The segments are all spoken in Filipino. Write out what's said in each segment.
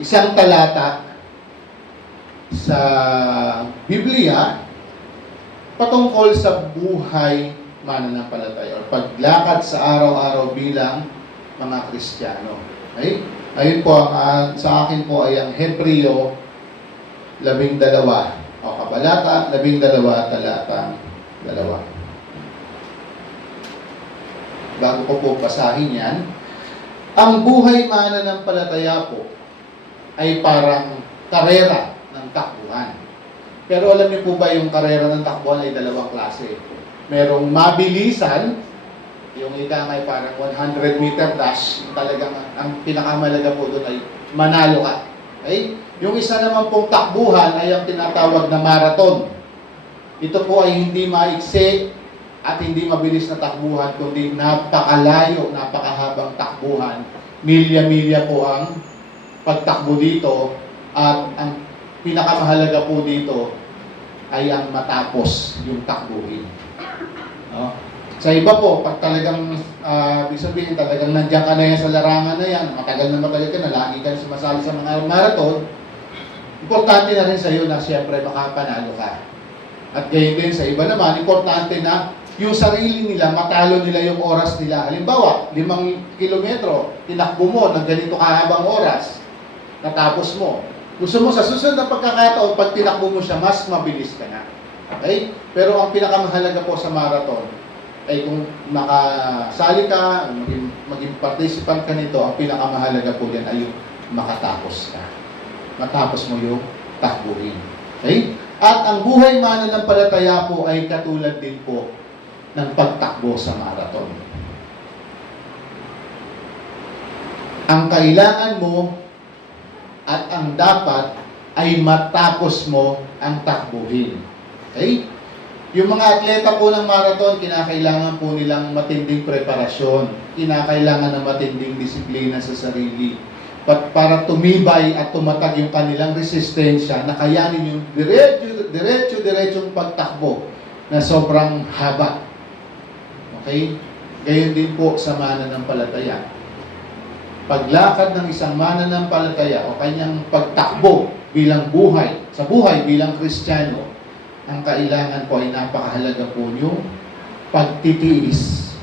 isang talata sa Biblia patungkol sa buhay mananampalataya o paglakad sa araw-araw bilang mga Kristiyano. Okay? Ayun po, sa akin po ay ang Hebreo 12 o Kabalata 12, talatang 2. Bago ko po basahin yan, ang buhay mananampalataya po ay parang karera ng takbuhan. Pero alam niyo po ba yung karera ng takbuhan ay dalawang klase? Merong mabilisan, yung ika ay parang 100-meter dash, yung talagang ang pinakamalaga po doon ay manalo ka. Okay? Yung isa naman pong takbuhan ay ang tinatawag na marathon. Ito po ay hindi maiksi at hindi mabilis na takbuhan, kundi napakalayo, napakahabang takbuhan. Milya-milya po ang pagtakbo dito, at ang pinakamahalaga po dito ay ang matapos yung takbuhin. No? Sa iba po, pag talagang ibig sabihin talagang nandiyan ka na yan sa larangan na yan, matagal ka na, lagi ka na sumasali sa mga marathon, importante na rin sa iyo na siyempre makapanalo ka. At gayon din sa iba naman, importante na yung sarili nila, matalo nila yung oras nila. Halimbawa, 5 kilometro, tinakbo mo ng ganito kahabang oras, natapos mo. Gusto mo sa susunod na pagkakataon, pag tinakbo mo siya, mas mabilis ka na. Okay? Pero ang pinakamahalaga po sa marathon ay kung makasali ka, maging participant ka nito, ang pinakamahalaga po yan ay yung makatapos ka. Matapos mo yung takbuhin. Okay? At ang buhay mananampalataya po ay katulad din po ng pagtakbo sa marathon. Ang kailangan mo at ang dapat ay matapos mo ang takbuhin. Okay? Yung mga atleta po ng marathon, kinakailangan po nilang matinding preparasyon. Kinakailangan ng matinding disiplina sa sarili. Para tumibay at tumatag yung kanilang resistensya, na kayanin yung diretso-diretsong pagtakbo na sobrang haba. Okay? Gayon din po sa mananampalataya. Paglakad ng isang mananampalataya o kanyang pagtakbo bilang sa buhay bilang Kristiyano, ang kailangan po ay napakahalaga po yung pagtitiis,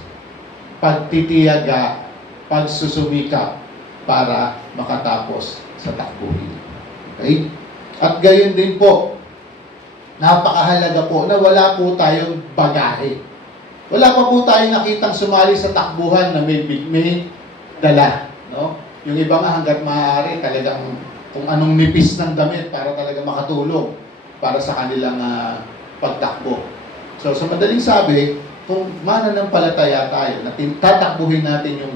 pagtitiyaga, pagsusumikap para makatapos sa takbuhin. Okay? At gayon din po, napakahalaga po na wala po tayong bagahe. Wala pa po tayong nakitang sumali sa takbuhan na may dala. No? Yung iba nga hanggat maaari talagang kung anong nipis ng damit para talaga makatulong para sa kanilang pagtakbo. So sa madaling sabi, kung mananampalataya tayo, tatakbuhin natin yung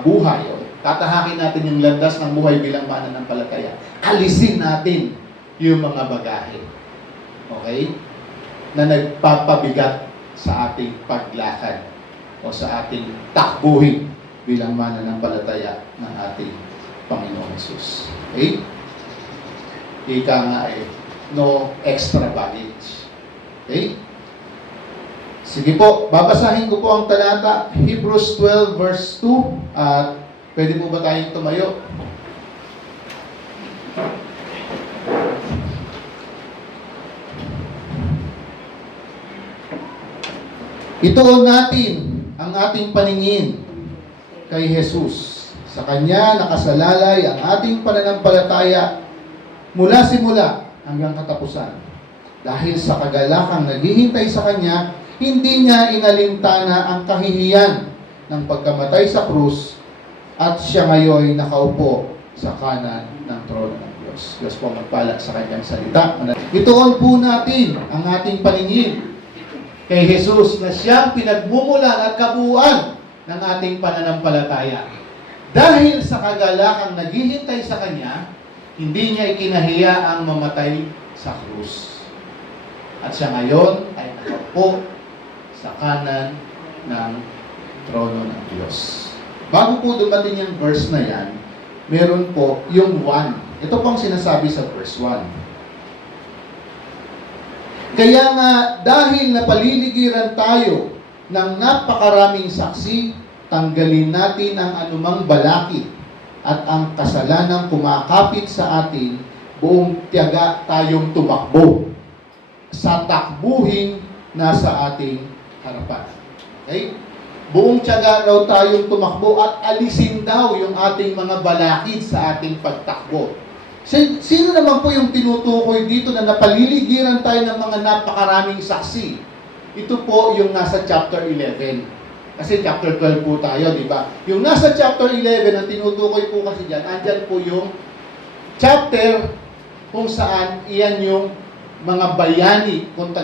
buhay, o tatahakin natin yung landas ng buhay bilang mananampalataya, alisin natin yung mga bagahe. Okay? Na nagpapabigat sa ating paglakad o sa ating takbuhin bilang mananampalataya ng ating Panginoon Jesus. Okay? Ika nga no extra baggage. Okay? Sige po, babasahin ko po ang talata, Hebrews 12 verse 2. At pwede po ba tayong tumayo? Ituon natin ang ating paningin kay Jesus. Sa Kanya nakasalalay ang ating pananampalataya mula simula hanggang katapusan. Dahil sa kagalakang naghihintay sa Kanya, hindi Niya inalintana ang kahihiyan ng pagkamatay sa krus, at Siya ngayon nakaupo sa kanan ng trono ng Diyos. Diyos po magpala sa Kanyang salita. Ituon po natin ang ating paningin kay Jesus na Siyang pinagmumulan at kabuuan ng ating pananampalataya. Dahil sa kagalakang naghihintay sa Kanya, hindi Niya ikinahiya ang mamatay sa krus. At Siya ngayon ay nakaupo sa kanan ng trono ng Diyos. Bago po dumating yung verse na yan, meron po yung 1. Ito pong sinasabi sa verse 1. Kaya nga, dahil napaliligiran tayo ng napakaraming saksi, tanggalin natin ang anumang balakid at ang kasalanang kumakapit sa atin, buong tiyaga tayong tumakbo sa takbuhin nasa ating harapan. Okay? Buong tiyaga raw tayong tumakbo at alisin daw yung ating mga balakid sa ating pagtakbo. Sino naman po yung tinutukoy dito na napaliligiran tayo ng mga napakaraming saksi? Ito po yung nasa chapter 11. Kasi chapter 12 po tayo, di ba? Yung nasa chapter 11, ang tinutukoy po kasi dyan, andyan po yung chapter kung saan iyan yung mga bayani, kung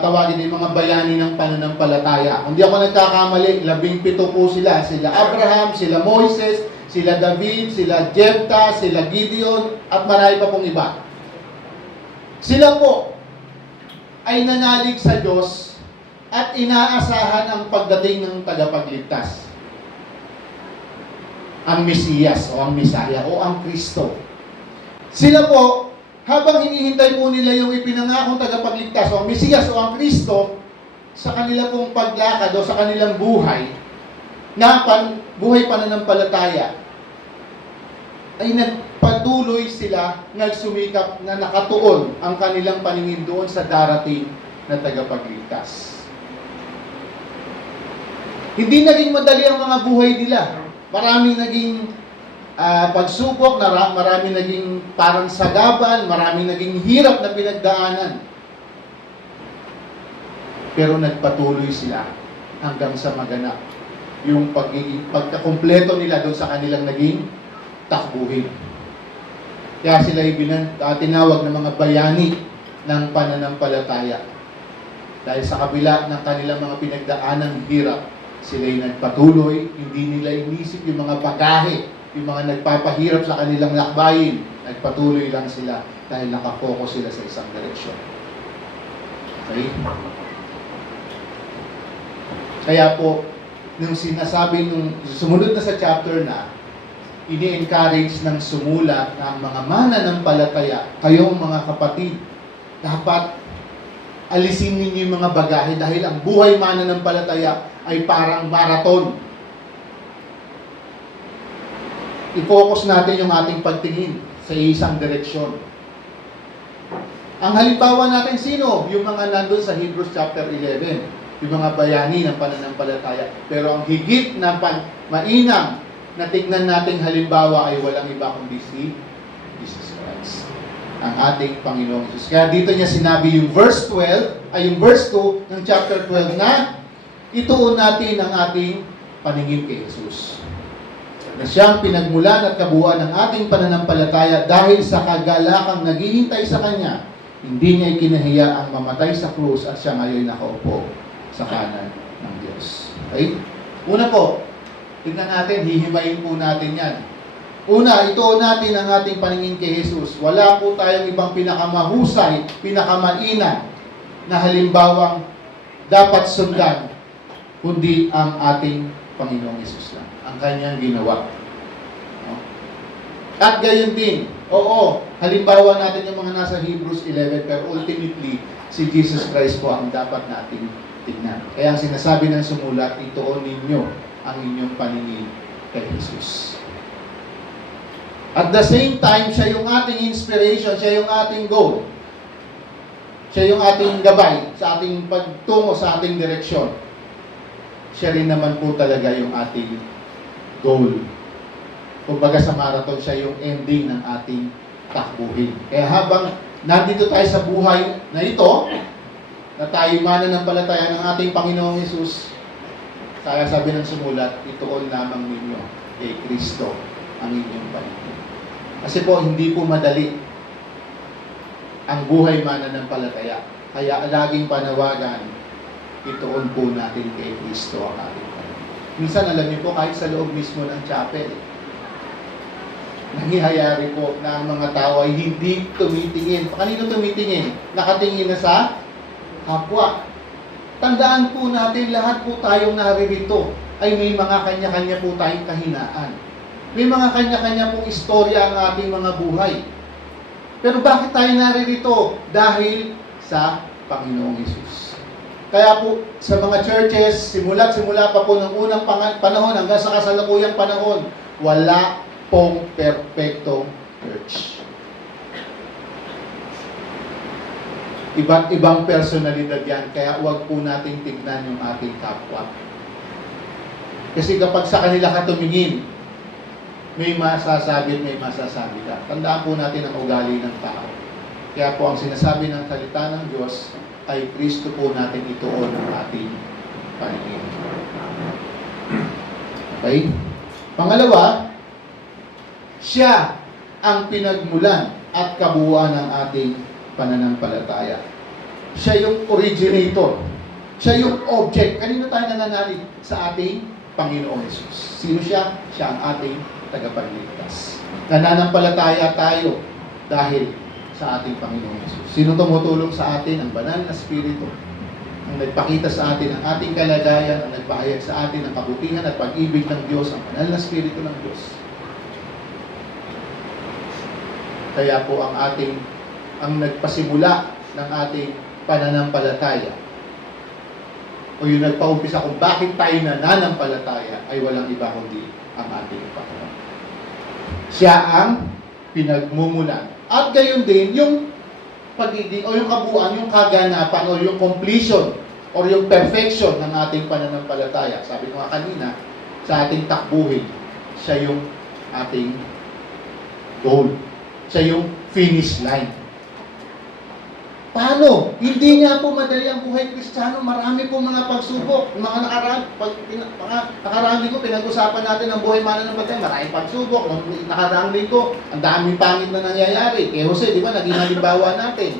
tawagin yung mga bayani ng pananampalataya. Kung di ako nagkakamali, 17 po sila. Sila Abraham, sila Moises, sila David, sila Jephthah, sila Gideon, at marami pa pong iba. Sila po ay nanalig sa Diyos at inaasahan ang pagdating ng tagapagligtas. Ang Mesiyas o ang Misaya o ang Kristo. Sila po, habang hinihintay po nila yung ipinangakong tagapagligtas o ang Mesiyas o ang Kristo, sa kanila pong paglakad o sa kanilang buhay, na buhay pananampalataya, ay nagpatuloy sila, nagsumikap na nakatuon ang kanilang paningin doon sa darating na tagapagligtas. Hindi naging madali ang mga buhay nila. Maraming naging pagsubok, maraming naging parang sagaban, maraming naging hirap na pinagdaanan. Pero nagpatuloy sila hanggang sa maganap yung pagkakumpleto nila doon sa kanilang naging takbuhin. Kaya sila tinawag ng mga bayani ng pananampalataya. Dahil sa kabila ng kanilang mga pinagdaanang hirap, sila'y nagpatuloy, hindi nila inisip yung mga bagahe, yung mga nagpapahirap sa kanilang lakbayin. Nagpatuloy lang sila dahil nakafocus sila sa isang direksyon. Okay? Kaya po, nung sinasabi, nung sumunod na sa chapter na, ini-encourage ng sumulat ng mga mananampalataya, kayong mga kapatid, dapat alisin ninyo yung mga bagahe dahil ang buhay mananampalataya ay parang marathon. I-focus natin yung ating pagtingin sa isang direksyon. Ang halimbawa natin sino? Yung mga nandun sa Hebrews chapter 11. Yung mga bayani ng pananampalataya. Pero ang higit na mainam na tignan nating halimbawa ay walang iba kundi si Jesus Christ, ang ating Panginoong Jesus. Kaya dito niya sinabi yung verse 12, ay yung verse 2 ng chapter 12 na ituon natin ang ating paningin kay Jesus. Na siyang pinagmulan at kabuuan ng ating pananampalataya dahil sa kagalakang naghihintay sa Kanya, hindi niya ikinahiya ang mamatay sa krus at siya ngayon nakaupo sa kanan ng Diyos. Okay? Una po, tignan natin, hihimayin po natin yan. Una, ituon natin ang ating paningin kay Jesus. Wala po tayong ibang pinakamahusay, pinakamainam na halimbawang dapat sundan, kundi ang ating Panginoong Jesus lang. Ang kanyang ginawa. At gayon din, oo, halimbawa natin yung mga nasa Hebrews 11, pero ultimately, si Jesus Christ po ang dapat nating tignan. Kaya ang sinasabi ng sumulat, ituon ninyo ang inyong paningin kay Jesus. At the same time, siya yung ating inspiration, siya yung ating goal. Siya yung ating gabay sa ating pagtungo sa ating direksyon. Siya rin naman po talaga yung ating goal. Kumbaga sa marathon, siya yung ending ng ating takbuhin. Kaya habang nandito tayo sa buhay na ito, na tayo mananampalataya ng ating Panginoong Hesus, kaya sabi ng sumulat, ituon lamang ninyo kay Kristo ang inyong paningin. Kasi po, hindi po madali ang buhay mananampalataya. Kaya laging panawagan, ituon po natin kay Kristo ang ating paningin. Minsan, alam niyo po, kahit sa loob mismo ng chapel, nangyayari po na ang mga tao ay hindi tumitingin. Kanino tumitingin? Nakatingin na sa kapwa. Tandaan po natin, lahat po tayong naririto ay may mga kanya-kanya po tayong kahinaan. May mga kanya-kanya pong istorya ang ating mga buhay. Pero bakit tayo naririto? Dahil sa Panginoong Hesus. Kaya po, sa mga churches, simula pa po ng unang panahon hanggang sa kasalukuyang panahon, wala pong perfectong church. Iba't ibang personalidad yan, kaya huwag po nating tignan yung ating kapwa. Kasi kapag sa kanila ka tumingin, may masasabi ka. Tandaan po natin ang ugali ng tao. Kaya po ang sinasabi ng salita ng Diyos ay Kristo po natin ituon ang ating paningin. Okay? Pangalawa, siya ang pinagmulan at kabuuan ng ating pananampalataya. Siya yung originator. Siya yung object. Kanino tayo nananalig? Sa ating Panginoong Hesus. Sino siya? Siya ang ating tagapagligtas. Nananampalataya tayo dahil sa ating Panginoong Hesus. Sino tumutulong sa atin? Ang banal na Espiritu. Ang nagpakita sa atin ang ating kalagayan, ang nagpahayag sa atin ang kabutihan at pag-ibig ng Diyos, ang banal na Espiritu ng Diyos. Kaya po ang nagpasimula ng ating pananampalataya o yung nagpaumpisa kung bakit tayo nananampalataya ay walang iba kundi ang ating Panginoon. Siya ang pinagmumulan. At gayon din, yung pagiging o yung kabuuan, yung kaganapan o yung completion o yung perfection ng ating pananampalataya. Sabi ko nga kanina, sa ating takbuhin, siya yung ating goal. Siya yung finish line. Paano? Hindi nga po madali ang buhay Kristiyano. Marami po mga pagsubok. Mga nakaraang linggo, pinag-usapan natin ang buhay mananampalataya. Maraming pagsubok. Nakaraang linggo, ang daming pangit na nangyayari. Kay Jose, di ba, naging halimbawa natin.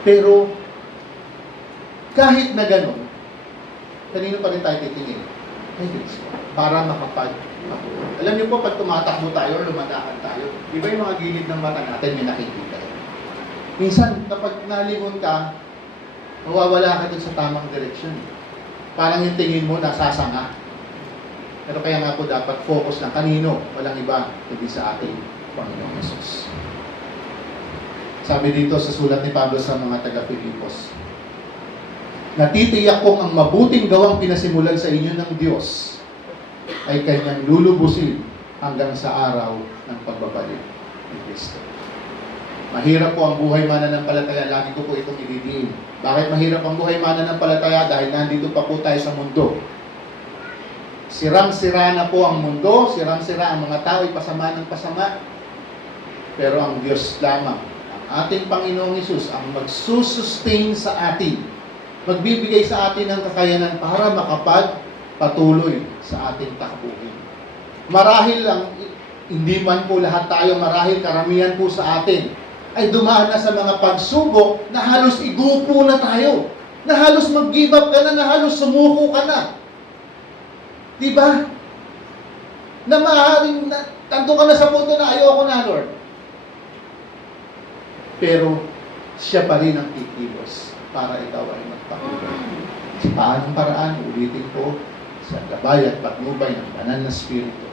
Pero, kahit na gano'n, kanino pa rin tayo titingin? Kay Kristo. Para makapag-patuloy. Alam niyo po, pag tumatakbo tayo o lumadaan tayo, di ba yung mga gilid ng mata natin may nakikita? Minsan, kapag nalingon ka, mawawala ka dun sa tamang direksyon. Parang yung tingin mo, nasasanga. Pero kaya nga po dapat focus lang kanino, walang iba, kundi sa ating Panginoong Hesus. Sabi dito sa sulat ni Pablo sa mga taga-Filipos, natitiyak kong ang mabuting gawang pinasimulan sa inyo ng Diyos ay kanyang lulubusin hanggang sa araw ng pagbabalik ni Kristo. Mahirap po ang buhay mananampalataya. Lagi ko po itong ididiin. Bakit mahirap ang buhay mananampalataya? Dahil nandito pa po tayo sa mundo. Sirang-sira na po ang mundo. Sirang-sira ang mga tao. Pasama ng pasama. Pero ang Diyos lamang, ang ating Panginoong Hesus, ang magsusustain sa atin. Magbibigay sa atin ng kakayanan para makapagpatuloy sa ating takbuhin. Marahil lang, hindi man po lahat tayo, marahil karamihan po sa atin, ay dumaan na sa mga pagsubok na halos igupo na tayo. Na halos mag-give up ka na halos sumuko ka na. Diba? Na maaaring, tanto ka na sa punto na ayoko na, Lord. Pero, siya pa rin ang kikilos para ikaw ay magpatuloy. Sa paanong paraan, ulitin ko, sa gabay at patnubay ng banal na Espiritu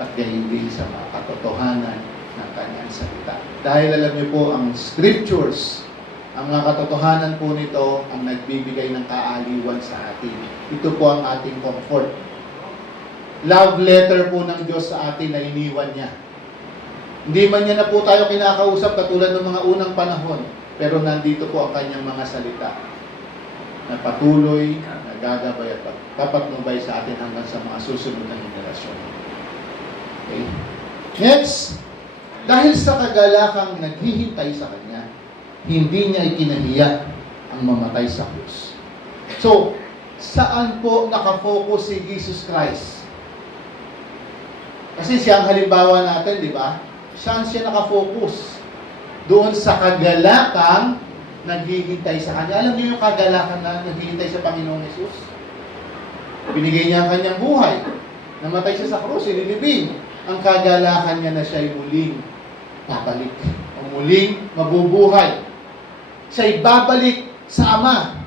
at gayon din sa mga katotohanan ng kanyang salita. Dahil alam niyo po, ang scriptures, ang mga katotohanan po nito, ang nagbibigay ng kaaliwan sa atin. Ito po ang ating comfort. Love letter po ng Diyos sa atin na iniwan niya. Hindi man niya na po tayo kinakausap katulad ng mga unang panahon, pero nandito po ang kanyang mga salita na patuloy, nagagabay at papatnubay sa atin hanggang sa mga susunod na henerasyon. Okay? Next, dahil sa kagalakang naghihintay sa Kanya, hindi niya ikinahiya ang mamatay sa krus. So, saan po nakafocus si Jesus Christ? Kasi siya ang halimbawa natin, di ba? Saan siya nakafocus? Doon sa kagalakang naghihintay sa Kanya. Alam niyo yung kagalakan na naghihintay sa Panginoong Hesus? Binigay niya ang kanyang buhay. Namatay siya sa krus, inilibing. Ang kagalakan niya na siya'y muling babalik. O muling mabubuhay. Siya'y babalik sa Ama.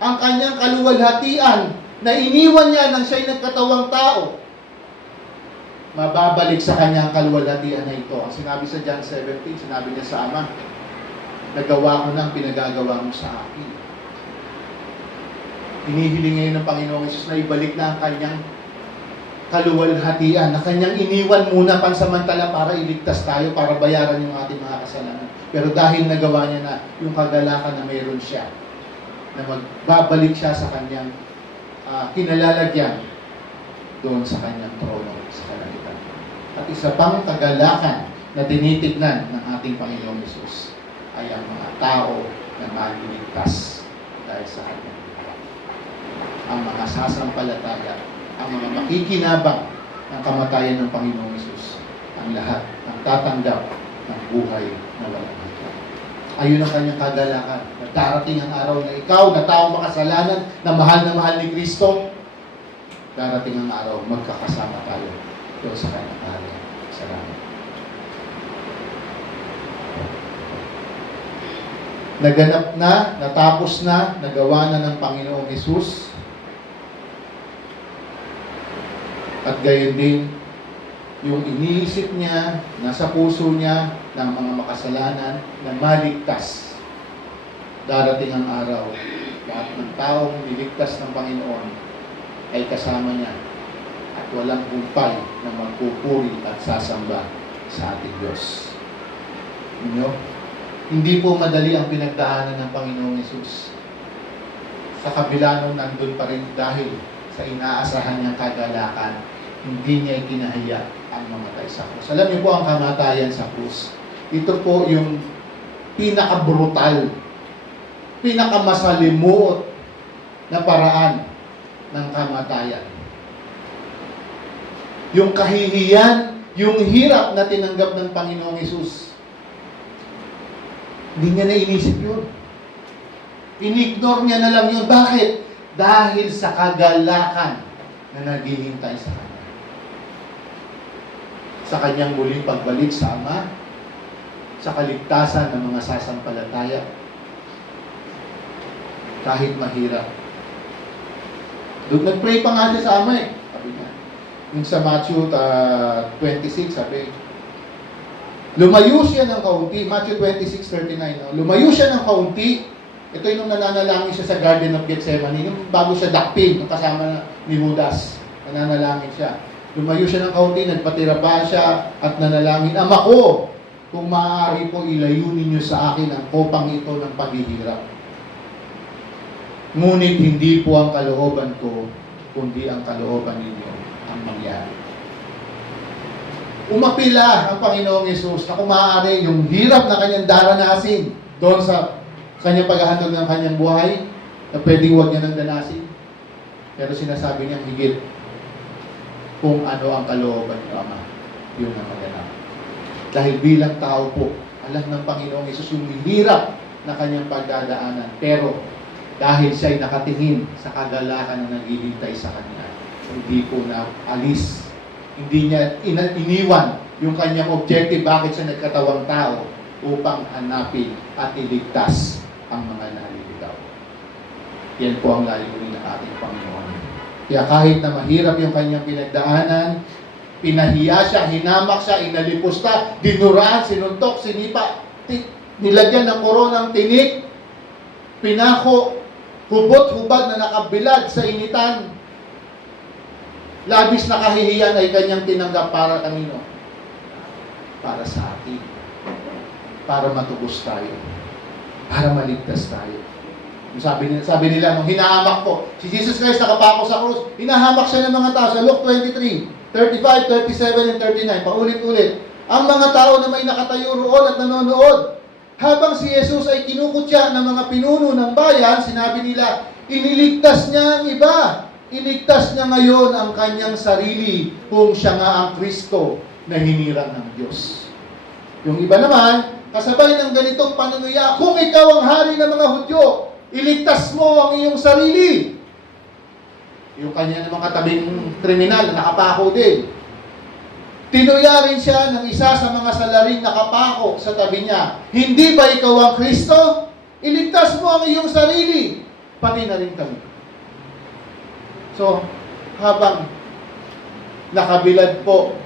Ang kanyang kaluwalhatian na iniwan niya nang siya'y nagkatawang tao, mababalik sa kanyang kaluwalhatian na ito. Ang sinabi sa John 17, sinabi niya sa Ama, nagawa ko ng pinagagawa mo sa akin. Hinihiling ngayon ng Panginoong Hesus na ibalik na ang kanyang kaluwalhatian na kanyang iniwan muna pansamantala para iligtas tayo, para bayaran yung ating mga kasalanan. Pero dahil nagawa niya na yung kagalakan na mayroon siya, na magbabalik siya sa kanyang kinalalagyan doon sa kanyang trono sa kalangitan. At isa pang kagalakan na tinitignan ng ating Panginoong Hesus ay ang mga tao na maliligtas dahil sa kanya. Ang mga sasampalataya, ang mga makikinabang ng kamatayan ng Panginoong Hesus, ang lahat ang tatanggap ng buhay na walang hanggan. Ayun ang kanyang kagalakan. Darating ang araw na ikaw, na taong makasalanan, na mahal ni Kristo, darating ang araw, magkakasama tayo doon sa kanyang kaharian. Salamat. Naganap na, natapos na, nagawa na ng Panginoong Hesus. At gayon din, yung iniisip niya, nasa puso niya, ng mga makasalanan, na maligtas. Darating ang araw, lahat ng taong niligtas ng Panginoon ay kasama niya at walang humpay na magpupuri at sasamba sa ating Diyos. Inyo? Hindi po madali ang pinagdaanan ng Panginoong Hesus. Sa kabila nung nandun pa rin dahil sa inaasahan niyang kagalakan, hindi niya ikinahiya ang mamatay sa krus. Alam niyo po ang kamatayan sa krus. Ito po yung pinaka-brutal, pinaka-masalimuot na paraan ng kamatayan. Yung kahihiyan, yung hirap na tinanggap ng Panginoong Hesus. Hindi niya na inisip yun. Inignore niya na lang yun. Bakit? Dahil sa kagalakan na naghihintay sa kanya. Sa kanyang muling pagbalik sa Ama, sa kaligtasan ng mga sasampalataya, kahit mahirap. Doon nag-pray pa nga siya sa Ama eh. Sabi niya. Yung sa Matthew 26, sabi, lumayo siya ng kaunti, Matthew 26:39, no? Lumayo siya ng kaunti. Ito yung nung nananalangin siya sa Garden of Gethsemane, yung bago siya dakpin, yung kasama ni Judas, nananalangin siya. Lumayo siya ng kaunti, nagpatira pa siya, at nanalangin, Ama ko, kung maaari po ilayo ninyo sa akin ang kopang ito ng paghihirap. Ngunit hindi po ang kalooban ko, kundi ang kalooban ninyo ang mangyari. Umapila ang Panginoong Hesus na kung maaari yung hirap na kanyang daranasin doon sa kanyang paghahandog ng kanyang buhay, na pwedeng huwag niya nang danasin. Pero sinasabi niyang higit kung ano ang kalooban ng Ama, yun ang maganap. Dahil bilang tao po, alam ng Panginoong Hesus yung hirap na kanyang pagdadaanan. Pero dahil siya'y nakatingin sa kagalakan na naghihintay sa kanya, hindi po na alis. Hindi niya iniwan yung kanyang objective, bakit siya nagkatawang tao, upang hanapin at iligtas ang mga naliligaw. Yan po ang layunin ng ating Panginoon. Kaya kahit na mahirap yung kanyang pinagdaanan, pinahiya siya, hinamak siya, inalipusta, dinuraan, sinuntok, sinipa, nilagyan ng koronang tinik, pinako, hubot-hubad na nakabilad sa initan, labis na kahihiyan ay kanyang tinanggap para kanino? Para sa atin. Para matubos tayo. Para maligtas tayo. Sabi nila, nung hinahamak po, si Jesus Christ nakapako sa krus, hinahamak siya ng mga tao sa Luke 23, 35, 37, and 39. Paulit-ulit. Ang mga tao na may nakatayo roon at nanonood, habang si Jesus ay kinukutya ng mga pinuno ng bayan, sinabi nila, iniligtas niya ang iba. Iligtas niya ngayon ang kanyang sarili kung siya nga ang Kristo na hinirang ng Diyos. Yung iba naman, kasabay ng ganitong panunuya, kung ikaw ang hari ng mga Hudyo, iligtas mo ang iyong sarili. Yung kanya namang katabing kriminal na nakapako din. Tinuya rin siya ng isa sa mga salaring nakapako sa tabi niya. Hindi ba ikaw ang Kristo? Iligtas mo ang iyong sarili. Pati na rin kami. So, habang nakabilad po,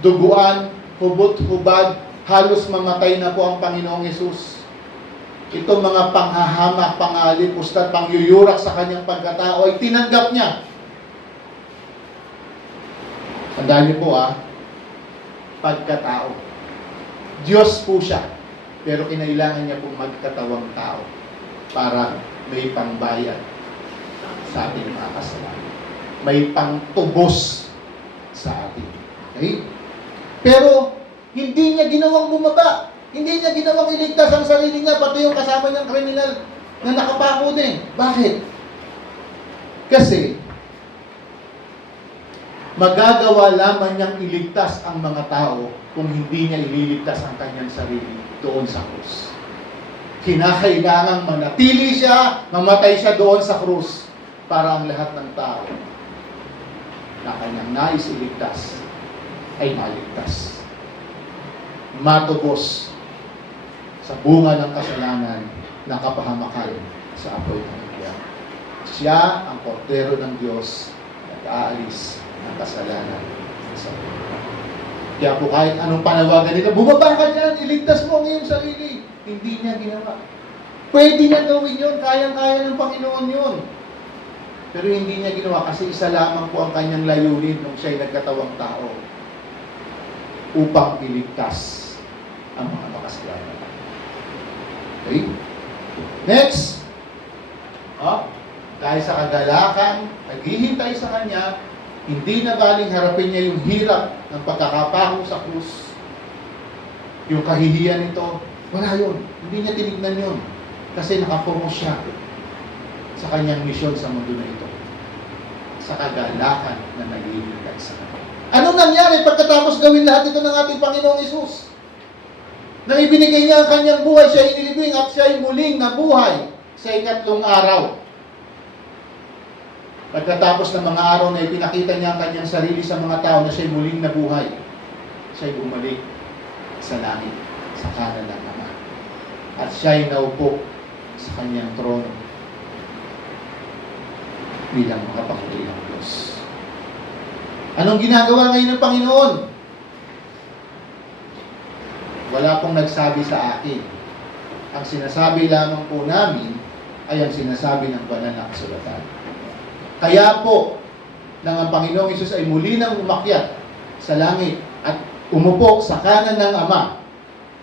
duguan, hubot-hubad, halos mamatay na po ang Panginoong Hesus. Itong mga panghahamak, Tandaan niyo po pagkatao. Diyos po siya, pero kinailangan niya pong magkatawang tao para may pangbayad sa ating mga kasalanan. May pangtubos sa atin. Okay? Pero, hindi niya ginawang bumaba. Hindi niya ginawang iligtas ang sarili niya, pati yung kasama niyang kriminal na nakapako din. Bakit? Kasi, magagawa lamang niyang iligtas ang mga tao kung hindi niya ililigtas ang kanyang sarili doon sa krus. Kinakailangang manatili siya, mamatay siya doon sa krus para ang lahat ng tao na kanyang nais iligtas ay maligtas. Matubos sa bunga ng kasalanan na kapahamakan sa apoy ng impyerno. Siya ang kordero ng Diyos na aalis ng kasalanan sa mundo. Kaya po kahit anong panawagan nila, bumaba ka dyan, iligtas mo ang iyong sarili. Hindi niya ginawa. Pwede niya gawin yun, kayang-kaya ng Panginoon yun. Pero hindi niya ginawa kasi isa lamang po ang kanyang layunin nung siya'y nagkatawang tao upang iligtas ang mga makasalanan. Okay? Next. Dahil sa kagalakan, naghihintay sa kanya, hindi na galing harapin niya yung hirap ng pagkakapako sa krus. Yung kahihiyan nito, wala yun. Hindi niya tinignan yun. Kasi nakapokus siya sa kanyang misyon sa mundo na ito. Sa kagalakan na naghihintay sa kanya. Anong nangyari pagkatapos gawin lahat ito ng ating Panginoong Hesus? Nang ibinigay niya ang kanyang buhay, siya inilibing at siya ay muling nabuhay sa ikatlong araw. Pagkatapos ng mga araw na ipinakita niya ang kanyang sarili sa mga tao na siya'y muling nabuhay, siya'y bumalik sa langit, sa kanan ng Ama. At siya'y naupo sa kanyang trono bilang makapangyarihan ng Diyos. Anong ginagawa ngayon ng Panginoon? Wala pong nagsabi sa akin. Ang sinasabi lamang po namin ay ang sinasabi ng banal na kasulatan. Kaya po, nang ang Panginoong Hesus ay muli nang umakyat sa langit at umupo sa kanan ng Ama,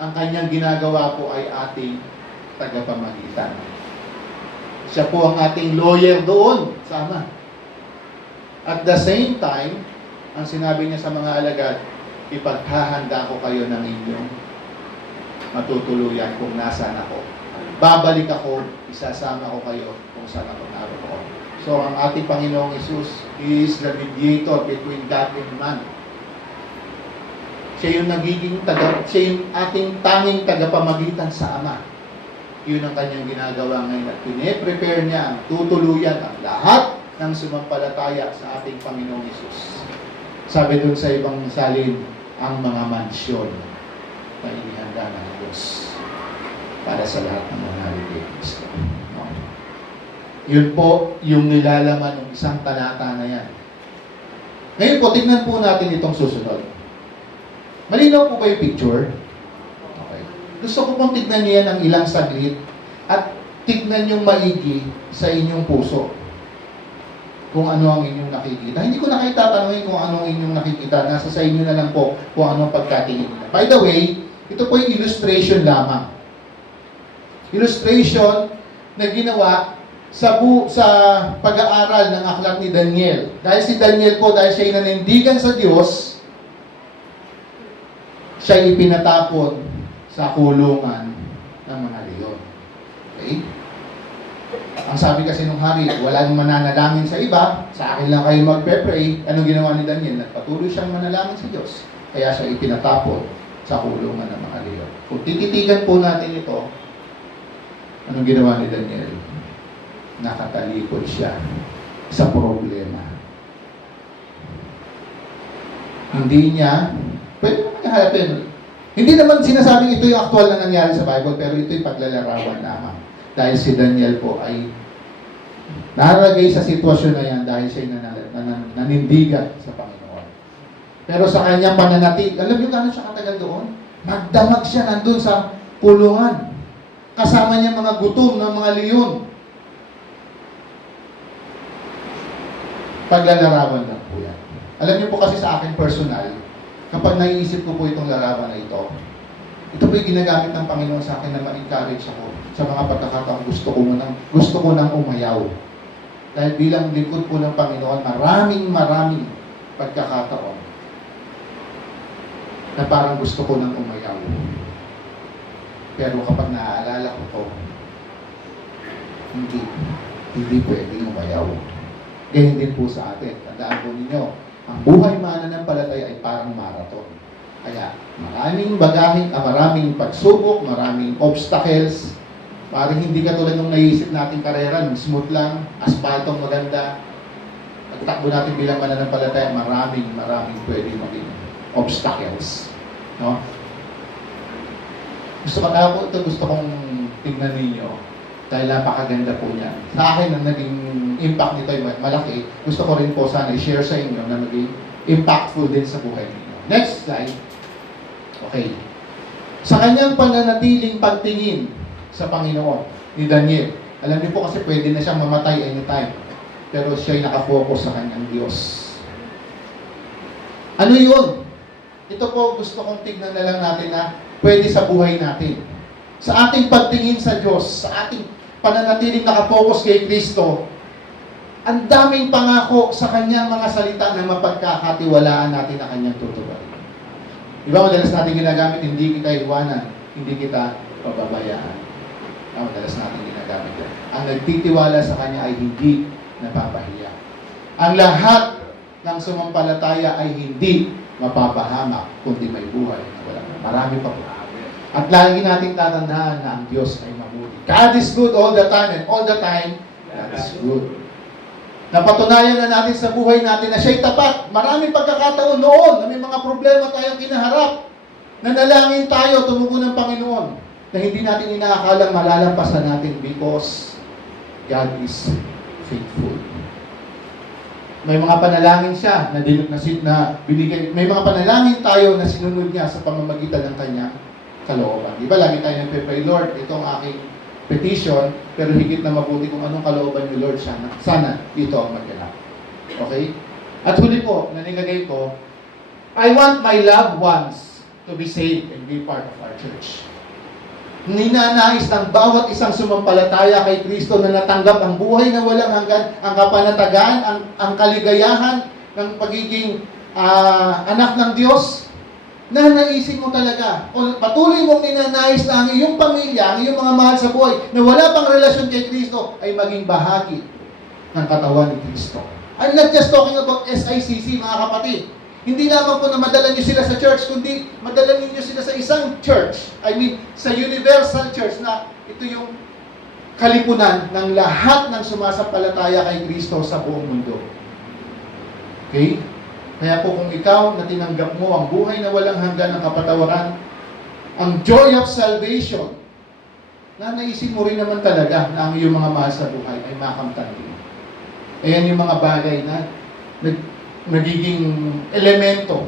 ang kanyang ginagawa po ay ating tagapamagitan. Siya po ang ating lawyer doon sa Ama. At the same time, ang sinabi niya sa mga alagad, ipaghahanda ko kayo ng inyong matutuluyan kung nasaan ako. Babalik ako, isasama ko kayo kung saan ako naroon. So, ang ating Panginoong Hesus, He is the mediator between God and man. Siya yung siya yung ating tanging tagapamagitan sa Ama. Yun ang kanyang ginagawa ngayon at pine-prepare niya ang tutuluyan ang lahat ng sumampalataya sa ating Panginoong Hesus. Sabi dun sa ibang salin, ang mga mansyon na inihanda ng Diyos para sa lahat ng mga naligay Kristo. Yun po yung nilalaman ng isang talata na yan. Ngayon po, tingnan po natin itong susunod. Malinaw po ba yung picture? Okay. Gusto ko pong tignan niyo yan ng ilang saglit at tignan yung maigi sa inyong puso kung ano ang inyong nakikita. Hindi ko na kayo tatanungin kung ano ang inyong nakikita. Nasa sa inyo na lang po kung ano ang pagkatingin nila. By the way, ito po yung illustration lamang. Illustration na ginawa sa pag-aaral ng aklat ni Daniel. Dahil si Daniel po, dahil siya'y nanindigan sa Diyos, siya'y ipinatapon sa kulungan ng mga leon. Okay? Ang sabi kasi nung hari, walang mananalangin sa iba, sa akin lang kayo magpe-pray. Anong ginawa ni Daniel? Nagpatuloy siyang manalangin sa Diyos. Kaya siya ipinatapon sa kulungan ng mga leon. Kung tititigan po natin ito, anong ginawa ni Daniel? Nakatalikod siya sa problema. Hindi niya, pwede naman hanapin. Hindi naman sinasabing ito yung aktual na nangyari sa Bible, pero ito yung paglalarawan lamang. Dahil si Daniel po ay naragay sa sitwasyon na yan dahil siya nanindigan sa Panginoon. Pero sa kanyang pananatig, alam niyo gano'n siya katagal doon? Nagdamag siya nandun sa kulungan. Kasama niya mga gutom ng mga leon. Paglalarawan lang po yan. Alam niyo po kasi sa akin personal, kapag naiisip ko po itong larawan na ito po yung ginagamit ng Panginoon sa akin na ma-encourage ako sa mga pagkakataong gusto ko nang umayaw. Dahil bilang likod po ng Panginoon, maraming pagkakataon na parang gusto ko nang umayaw. Pero kapag naaalala ko to, hindi pwedeng umayaw. Ganyan din po sa atin. Tandaan po ninyo, ang buhay mananampalataya ay parang marathon. Kaya maraming bagahe, maraming pagsubok, maraming obstacles. Parang hindi katulad nung naisip natin karera, smooth lang, asphaltong maganda. Pagtakbo natin bilang mananampalataya, maraming pwedeng maging obstacles. No? Gusto kong tingnan ninyo dahil napakaganda po niya. Sa akin, ang naging impact nito ay malaki. Gusto ko rin po sana i-share sa inyo na maging impactful din sa buhay ninyo. Next slide. Okay. Sa kanyang pananatiling pagtingin sa Panginoon ni Daniel. Alam niyo po kasi pwede na siyang mamatay anytime. Pero siya'y nakafocus sa kanyang Diyos. Ano yun? Ito po gusto kong tignan na lang natin na pwede sa buhay natin. Sa ating pagtingin sa Diyos, sa ating pananatiling nakafocus kay Kristo, ang daming pangako sa kanyang mga salita na mapagkakatiwalaan natin na kanyang tutuparin. Di ba madalas natin ginagamit, hindi kita iwanan, hindi kita pababayaan. Madalas natin ginagamit yan. Ang nagtitiwala sa kanya ay hindi napapahiya. Ang lahat ng sumampalataya ay hindi mapapahamak, kundi may buhay na walang marami pa po. At lagi nating tatandaan na ang Diyos ay mabuti. God is good all the time, and all the time, God is good. Napatunayan na natin sa buhay natin na siya'y tapat. Maraming pagkakataon noon na may mga problema tayong kinaharap. Nanalangin tayo, tumugo ng Panginoon, na hindi natin inaakalang malalampasan natin because God is faithful. May mga panalangin siya na binigay. May mga panalangin tayo na sinunod niya sa pamamagitan ng kanyang kalooban. Di ba lagi tayo nagpe-pray, Lord, ito ang aking petition, pero higit na mabuti kung anong kalooban niyo, Lord, sana ito ang magganap. Okay? At huli po, nanilagay ko, I want my loved ones to be saved and be part of our church. Ninanais ng bawat isang sumampalataya kay Kristo na natanggap ang buhay na walang hanggan, ang kapanatagan, ang kaligayahan ng pagiging anak ng Diyos, na naisin mo talaga, o patuloy mong ninanais na ang iyong pamilya, ang iyong mga mahal sa buhay, na wala pang relasyon kay Kristo, ay maging bahagi ng katawan ni Kristo. I'm not just talking about SICC, mga kapatid. Hindi lamang po na madala niyo sila sa church, kundi madala niyo sila sa isang church. I mean, sa universal church na ito yung kalipunan ng lahat ng sumasampalataya kay Kristo sa buong mundo. Okay? Kaya po kung ikaw na tinanggap mo ang buhay na walang hanggan ng kapatawaran, ang joy of salvation, na naisip mo rin naman talaga na ang iyong mga mahal sa buhay ay makamtan din. Ayan yung mga bagay na nagiging elemento,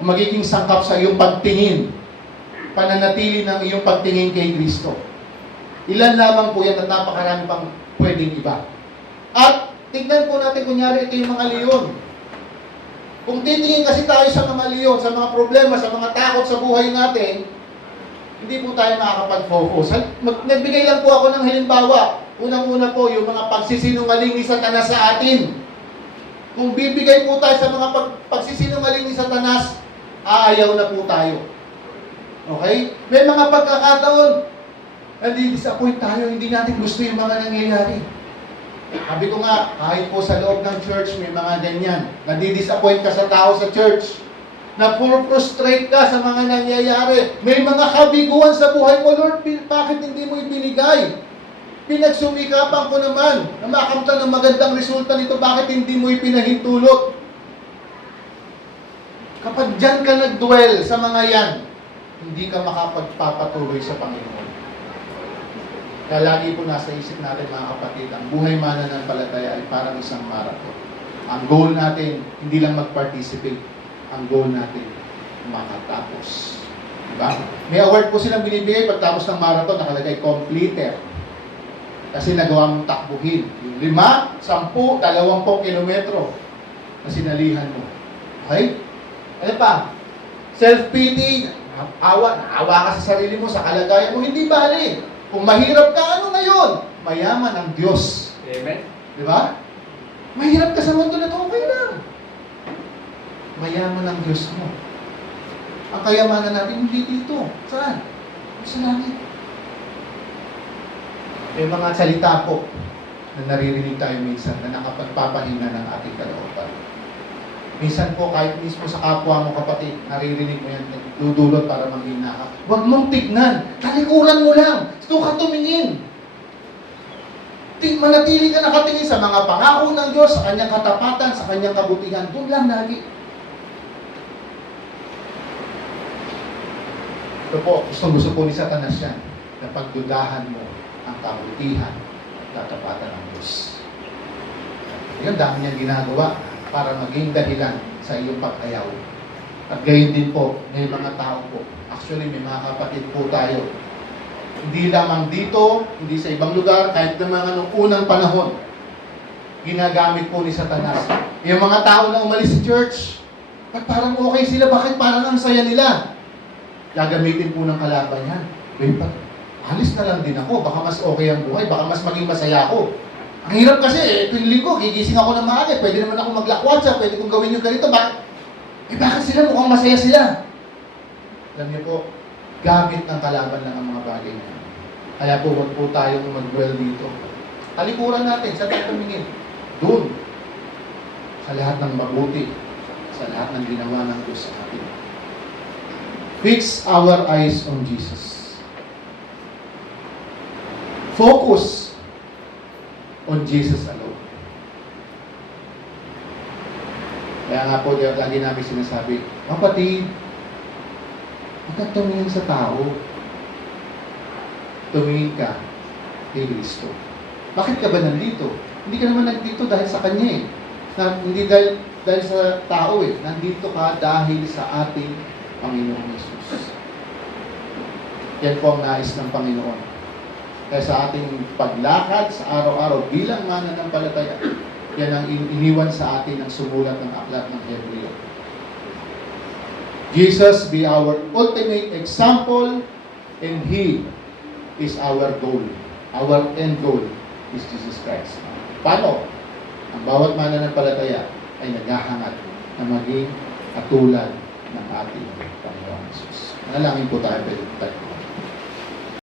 magiging sangkap sa iyong pagtingin, pananatili ng iyong pagtingin kay Kristo. Ilan lamang po yan at napakarami pang pwedeng iba. At tignan po natin kunyari ito yung mga leon. Kung titingin kasi tayo sa mga leon, sa mga problema, sa mga takot sa buhay natin, hindi po tayo makakapag-focus. Nagbigay lang po ako ng halimbawa. Unang-una po, yung mga pagsisinungaling ni Satanas sa atin. Kung bibigay po tayo sa mga pagsisinungaling ni Satanas, aayaw na po tayo. Okay? May mga pagkakataon, nadi-disappoint tayo, hindi natin gusto yung mga nangyayari. Sabi ko nga, kahit po sa loob ng church, may mga ganyan. Nadi-disappoint ka sa tao sa church. Na-frustrate ka sa mga nangyayari. May mga kabiguan sa buhay mo, Lord, bakit hindi mo ibinigay? Pinagsumikapan ko naman na makamtan ng magandang resulta nito, bakit hindi mo ipinahintulot? Kapag dyan ka nag-dwell sa mga yan, hindi ka makapagpapatuloy sa Panginoon. Kaya lagi po nasa isip natin, mga kapatid, ang buhay mananampalataya ay parang isang marathon. Ang goal natin, hindi lang mag-participate. Ang goal natin, makatapos. Diba? May award po silang binibigay pagtapos ng marathon, nakalagay, completer. Kasi nagawa mong takbuhin. Yung 5, 10, 20 kilometro na sinalihan mo. Okay? Ano pa? Self-pity, naawa ka sa sarili mo, sa kalagayan mo, hindi bali. Kung mahirap ka, ano na yun? Mayaman ang Diyos. Amen. Di ba? Mahirap ka sa mundo na ito, okay lang. Mayaman ang Diyos mo. Ang kayamanan natin hindi dito. Saan? Sa langit. May mga salita po na naririnig tayo minsan na nakapagpapahinga ng ating kalooban. Minsan po, kahit mismo sa kapwa mo kapatid, naririnig mo yan, dudulot para manghina ka. Huwag mong tignan. Talikuran mo lang. Ito ka tumingin. Manatili ka nakatingin sa mga pangako ng Diyos, sa kanyang katapatan, sa kanyang kabutihan. Doon lang lagi. Ito po, gusto po ni Satanas yan, na pagdudahan mo ang kabutihan at katapatan ng Diyos. Yan, dami niyang ginagawa para maging dahilan sa iyong pag-ayaw. At gayon din po, may mga tao po. Actually, may mga kapatid po tayo. Hindi lamang dito, hindi sa ibang lugar, kahit na mga nung unang panahon, ginagamit po ni Satanas. Yung mga tao na umalis sa church, at parang okay sila, bakit parang ang saya nila? Gagamitin po ng kalaban yan. Alis na lang din ako, baka mas okay ang buhay, baka mas maging masaya ako. Ang hirap kasi, tuwing linggo, gigising ako ng maaga, pwede naman ako maglakwatsa, pwede kong gawin yung ganito, bakit sila mukhang masaya sila? Alam niyo po, gamit ng kalaban lang ang mga bagay na yan. Kaya po, huwag po tayong mag-dwell dito. Talikuran natin, sa tayo tumingin. Doon. Sa lahat ng mabuti. Sa lahat ng ginawa ng Diyos sa atin. Fix our eyes on Jesus. Focus on Jesus alone. Kaya nga po, lagi namin sinasabi, kapatid, huwag kang tumingin sa tao. Tumingin ka kay Kristo. Bakit ka ba nandito? Hindi ka naman nandito dahil sa Kanya eh. Hindi dahil sa tao eh. Nandito ka dahil sa ating Panginoong Yesus. Yan po ang nais ng Panginoon. Kaya sa ating paglakad sa araw-araw bilang mananampalataya, yan ang iniwan sa atin ang sumulat ng aklat ng Hebreo. Jesus be our ultimate example and He is our goal. Our end goal is Jesus Christ. Paano? Ang bawat mananampalataya ay naghahangad na maging katulad ng ating Panginoon Jesus. Manalangin po tayo.